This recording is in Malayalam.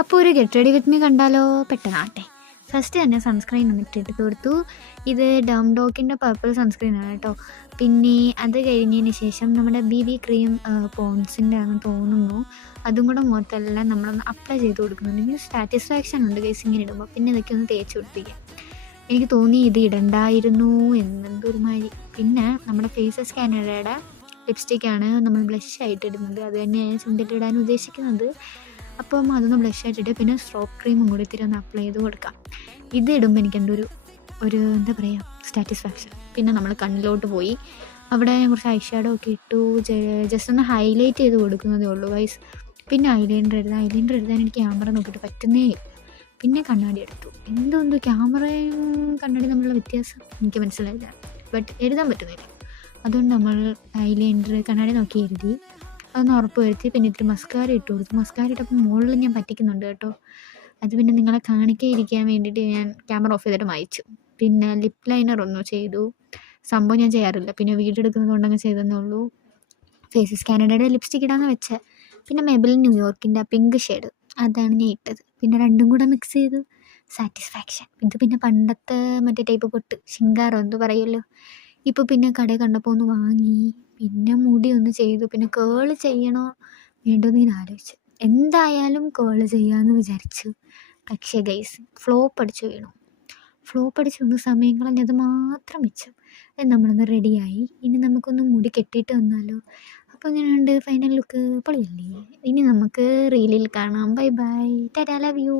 അപ്പോൾ ഒരു ഗെറ്റ് റെഡി വിത്ത് മീ കണ്ടാലോ? പെട്ടെന്നാട്ടെ. ഫസ്റ്റ് തന്നെ സൺസ്ക്രീൻ വന്നിട്ട് എടുത്ത് കൊടുത്തു. ഇത് ഡോക്കിൻ്റെ പർപ്പിൾ സൺസ്ക്രീനാണ് കേട്ടോ. പിന്നെ അത് കഴിഞ്ഞതിന് ശേഷം നമ്മുടെ BB ക്രീം പോൺസിൻ്റെ ആണെന്ന് തോന്നുന്നു. അതും കൂടെ മുഖത്തെല്ലാം നമ്മളൊന്ന് അപ്ലൈ ചെയ്ത് കൊടുക്കുന്നുണ്ട്. എനിക്ക് സാറ്റിസ്ഫാക്ഷൻ ഉണ്ട് ഗൈസ് ഇങ്ങനെ ഇടുമ്പോൾ. പിന്നെ ഇതൊക്കെ ഒന്ന് തേച്ച് പിടിപ്പിക്കാം. എനിക്ക് തോന്നി ഇത് ഇടണ്ടായിരുന്നു എന്നെന്തൊരുമാതിരി. പിന്നെ നമ്മുടെ ഫേസസ് കാനഡയുടെ ലിപ്സ്റ്റിക്കാണ് നമ്മൾ ബ്ലഷ് ആയിട്ട് ഇടുന്നത്. അത് തന്നെയാണ് ചുണ്ടിലിടാൻ ഉദ്ദേശിക്കുന്നത്. അപ്പം അതൊന്ന് ബ്ലഷ് ആയിട്ടിട്ട് പിന്നെ സ്ട്രോപ്പ് ക്രീമും കൂടി ഇത്തിരി ഒന്ന് അപ്ലൈ ചെയ്ത് കൊടുക്കാം. ഇത് ഇടുമ്പോൾ എനിക്ക് എൻ്റെ ഒരു എന്താ പറയുക സാറ്റിസ്ഫാക്ഷൻ. പിന്നെ നമ്മൾ കണ്ണിലോട്ട് പോയി. അവിടെ ഞാൻ കുറച്ച് ഐ ഷാഡോ ഒക്കെ ഇട്ടു. ജസ്റ്റ് ഒന്ന് ഹൈലൈറ്റ് ചെയ്ത് കൊടുക്കുന്നതേ ഉള്ളൂ ഗൈസ്. പിന്നെ ഐലൈനർ എഴുതാൻ എനിക്ക് ക്യാമറ നോക്കിയിട്ട് പറ്റുന്നേ ഇല്ല. പിന്നെ കണ്ണാടി എടുത്തു. എന്തോ ക്യാമറയും കണ്ണാടി തമ്മിലുള്ള വ്യത്യാസം എനിക്ക് മനസ്സിലായില്ല. ബട്ട് എഴുതാൻ പറ്റുന്നില്ല. അതുകൊണ്ട് നമ്മൾ ഐലൈനർ കണ്ണാടി നോക്കി എഴുതി. അതൊന്ന് ഉറപ്പ് വരുത്തി. പിന്നെ ഇത്തിരി മസ്കാര ഇട്ട് കൊടുത്തു. മസ്കാര ഇട്ടപ്പോൾ മുകളിൽ ഞാൻ പറ്റിക്കുന്നുണ്ട് കേട്ടോ. അത് പിന്നെ നിങ്ങളെ കാണിക്കാതിരിക്കാൻ വേണ്ടിയിട്ട് ഞാൻ ക്യാമറ ഓഫ് ചെയ്തിട്ട് മായിച്ചു. പിന്നെ ലിപ്പ് ലൈനർ ഒന്ന് ചെയ്തു. സംഭവം ഞാൻ ചെയ്യാറില്ല, പിന്നെ വീഡിയോ എടുക്കുന്നത് കൊണ്ടങ്ങ് ചെയ്തെന്നേ ഉള്ളൂ. ഫേസസ് കാനഡയുടെ ലിപ്സ്റ്റിക് ഇടാന്ന് വെച്ചേ. പിന്നെ മെബിലിൻ ന്യൂയോർക്കിൻ്റെ പിങ്ക് ഷെയ്ഡ് അതാണ് ഞാൻ ഇട്ടത്. പിന്നെ രണ്ടും കൂടെ മിക്സ് ചെയ്തു. സാറ്റിസ്ഫാക്ഷൻ. ഇത് പിന്നെ പണ്ടത്തെ മറ്റേ ടൈപ്പ് പൊട്ട് ശിങ്കാരം എന്തോ പറയുമല്ലോ. ഇപ്പോൾ പിന്നെ കടയിൽ കണ്ടപ്പോൾ ഒന്ന് വാങ്ങി. പിന്നെ മുടി ഒന്ന് ചെയ്തു. പിന്നെ കേൾ ചെയ്യണോ വേണ്ടോന്ന് ഇങ്ങനെ ആലോചിച്ചു. എന്തായാലും കേൾ ചെയ്യാമെന്ന് വിചാരിച്ചു. പക്ഷേ ഗൈസ് ഫ്ലോപ്പ് അടിച്ച് വീണു. സമയം കളഞ്ഞത് മാത്രം മിച്ചം. നമ്മളൊന്ന് റെഡിയായി. ഇനി നമുക്കൊന്ന് മുടി കെട്ടിയിട്ട് വന്നാലോ? അപ്പോൾ ഇങ്ങനെയുണ്ട് ഫൈനൽ ലുക്ക്. പൊളിയല്ലേ? ഇനി നമുക്ക് റീലിൽ കാണാം. Bye bye. Tata, love you.